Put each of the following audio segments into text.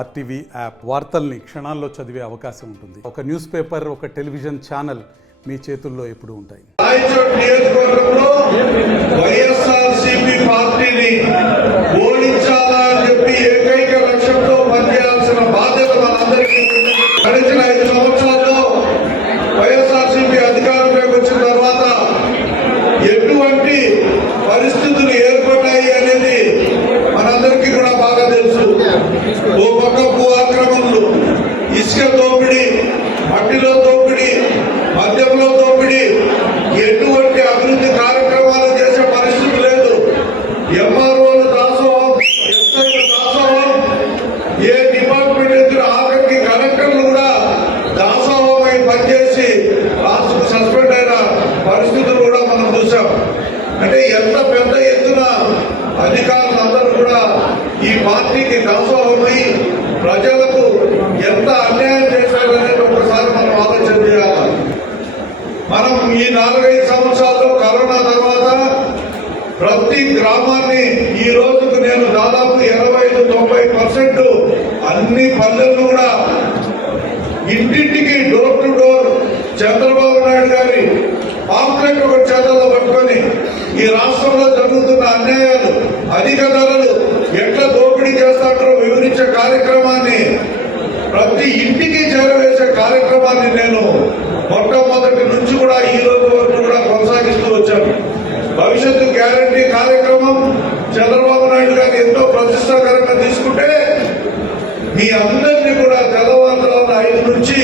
RTV app వార్తల్ని క్షణాల్లో చదివే అవకాశం ఉంటుంది. ఒక న్యూస్ పేపర్, ఒక టెలివిజన్ ఛానల్ మీ చేతుల్లో ఎప్పుడూ ఉంటాయి. వైఎస్ఆర్సీపీ పార్టీని ఓడించాలా అని చెప్పి ఏకైక లక్ష్యంతో పనిచేయాల్సిన బాధ్యత మనందరికీ. గడిచిన 5 సంవత్సరాల్లో వైఎస్ఆర్సీపీ అధికారంలోకి వచ్చిన తర్వాత ఎటువంటి పరిస్థితులు ఏర్పడ్డాయి అనేది మనందరికీ కూడా బాగా తెలుసు. ఓ పక్క భూ ఆక్రమణలు, ఇసుక దోపిడీ, మట్టిలో దోపిడీ, మద్యంలో దోపిడీ, ఎటువంటి అభివృద్ధి కార్యక్రమాలు చేసే పరిస్థితి లేదు. ఎంఆర్ఓల దాసోహం, ఎస్ఐల దాసోహం, ఏ డిపార్ట్మెంట్ ఎదురు ఆఖరికి కలెక్టర్లు కూడా దాసోహమై పనిచేసి రాష్ట్రం సస్పెండ్ అయిన పరిస్థితులు కూడా మనం చూసాం. అంటే ఎంత పెద్ద ఎత్తున అధికారులందరూ కూడా ఈ పార్టీకి దాసోహమై ప్రజలకు ఎంత అన్యాయం చేశారనేది ఒకసారి మనం ఆలోచన చేయాలి. మనం ఈ 4-5 సంవత్సరాల్లో కరోనా తర్వాత ప్రతి గ్రామాన్ని ఈ రోజుకు నేను దాదాపు 85-90% అన్ని పల్లెలను కూడా ఇంటింటికి door to door Chandrababu Naidu గారి పాంప్లెట్ ఒక చేతల్లో పట్టుకొని ఈ రాష్ట్రంలో జరుగుతున్న అన్యాయాలు, అధిక ధరలు ఎట్లా దోపిడీ చేస్తారో వివరించే కార్యక్రమాన్ని, ప్రతి ఇంటికి చేరవేసే కార్యక్రమాన్ని నేను మొట్టమొదటి నుంచి కూడా ఈ రోజు వరకు కూడా కొనసాగిస్తూ వచ్చాను. భవిష్యత్తు గ్యారంటీ కార్యక్రమం చంద్రబాబు నాయుడు గారు ఎంతో ప్రతిష్టాకరంగా తీసుకుంటే మీ అందరినీ కూడా తెల్లవారుజామున 5 నుంచి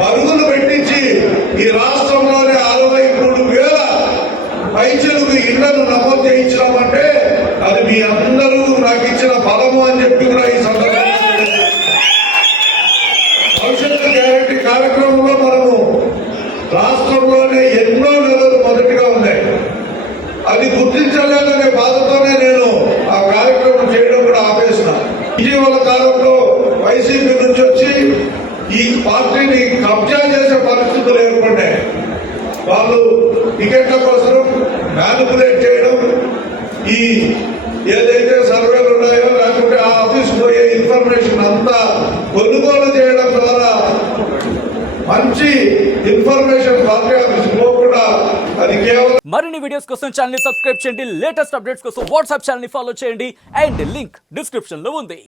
పరుగులు పెట్టించి ఈ రాష్ట్రంలోనే 63,000 పైచలకు ఇళ్లను నమోదు చేయించడం అది మీ అందరూ నాకు ఇచ్చిన బలము అని చెప్పి కూడా ఈ సందర్భంగా భవిష్యత్తు గ్యారంటీ కార్యక్రమంలో మనము రాష్ట్రంలోనే ఎన్నో నెలలు మొదటిగా ఉన్నాయి. అది గుర్తించలేదనే బాధతోనే నేను ఆ కార్యక్రమం చేయడం కూడా ఆపేసిన. ఇటీవల కాలంలో వైసీపీ నుంచి వచ్చి ఈ పార్టీని కబ్జా చేసే పరిస్థితులు ఏర్పడ్డాయి. వాళ్ళు టికెట్ల కోసం మ్యానిపులేట్ చేయడం, ఈ ఏదైతే సర్వేలు ఉన్నాయో లేకుంటే ఆ ఆఫీస్ పోయే ఇన్ఫర్మేషన్ అంతా కొనుగోలు చేయడం ద్వారా మంచి ఇన్ఫర్మేషన్ పార్టీ ఆఫీస్ పోకుండా అది కేవలం. మరిన్ని వీడియోస్ కోసం ఛానల్ ని సబ్స్క్రైబ్ చేయండి. లేటెస్ట్ అప్డేట్స్ కోసం వాట్సాప్ ఛానల్ ని ఫాలో చేయండి. అండ్ లింక్ డిస్క్రిప్షన్ లో ఉంది.